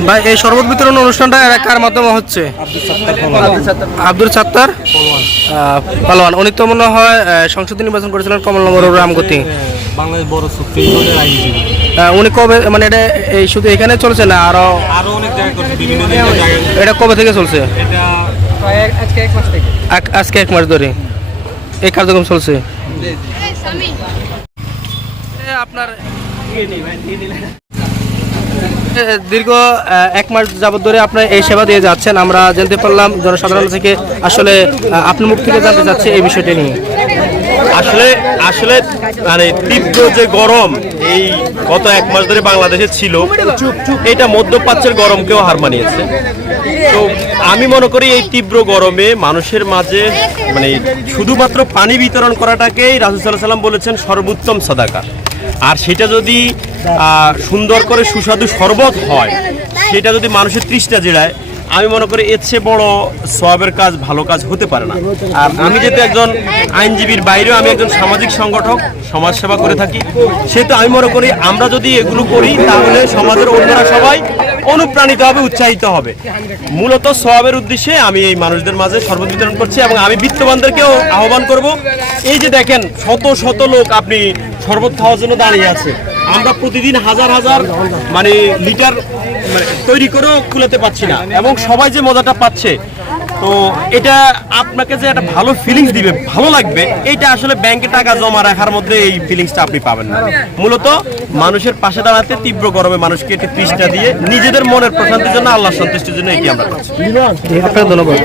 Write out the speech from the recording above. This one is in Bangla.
ভাই এই শরবত বিতরণ অনুষ্ঠানটা এরা কার মাধ্যমে হচ্ছে? আব্দুল সাত্তার পালোয়ান। উনি তো মনে হয় সংসদে নির্বাচন করেছিলেন কমলনগর রামগতি। বাংলাদেশ বড় সুপ্রিম কোর্টের আইনজীবী। উনি কবে মানে এটা এই শুধু এখানে চলছে না আরও আরও অনেক জায়গায় বিভিন্ন জায়গায় এটা কবে থেকে চলছে? এটা আক- আজকে এক মাস ধরে। এই কার্যক্রম চলছে। আপনার দীর্ঘ এক মাস যাবত ধরে আপনার এই সেবা দিয়ে যাচ্ছেন। আমরা জানতে পারলাম জনসাধারণ থেকে আসলে আপনার মুখ থেকে জানতে চাচ্ছি এই বিষয়টি নিয়ে। আসলে আসলে মানে তীব্র যে গরম এই গত এক মাস ধরে বাংলাদেশে ছিল, এটা মধ্যপ্রাচ্যের গরমকেও হার মানিয়েছে। তো আমি মনে করি এই তীব্র গরমে মানুষের মাঝে মানে শুধুমাত্র পানি বিতরণ করাটাকেই রাসুসাল্লাহ সাল্লাম বলেছেন সর্বোত্তম সদাকা। আর সেটা যদি সুন্দর করে সুস্বাদু শরবত হয়, সেটা যদি মানুষের তৃষ্ণা জেড়ায়, আমি মনে করি এর চেয়ে বড় সবের কাজ ভালো কাজ হতে পারে না। আর আমি যেহেতু একজন আইনজীবীর বাইরেও আমি একজন সামাজিক সংগঠক সমাজ সেবা করে থাকি, সেহেতু আমি মনে করি আমরা যদি এগুলো করি, তাহলে সমাজের অন্যরা সবাই অনুপ্রাণিত হবে উৎসাহিত হবে। মূলত সবের উদ্দেশ্যে আমি এই মানুষদের মাঝে শরবত বিতরণ করছি এবং আমি বিত্তবানদেরকেও আহ্বান করব, এই যে দেখেন, শত শত লোক আপনি শরবত খাওয়ার জন্য দাঁড়িয়ে আছে। আমরা প্রতিদিন হাজার হাজার মানে লিটার মানে তৈরি করেও কুলাতে পাচ্ছি না। এবং সবাই যে মজাটা পাচ্ছে, তো এটা আপনাকে যে একটা ভালো ফিলিংস দিবে, ভালো লাগবে, এটা আসলে ব্যাংকে টাকা জমা রাখার মধ্যে এই ফিলিংসটা আপনি পাবেন না। মূলত মানুষের পাশে দাঁড়াতে, তীব্র গরমে মানুষকে একটি তৃষ্ণা দিয়ে নিজেদের মনের প্রশান্তির জন্য আল্লাহ সন্তুষ্টির জন্য এটি আমরা আপনার ধন্যবাদ।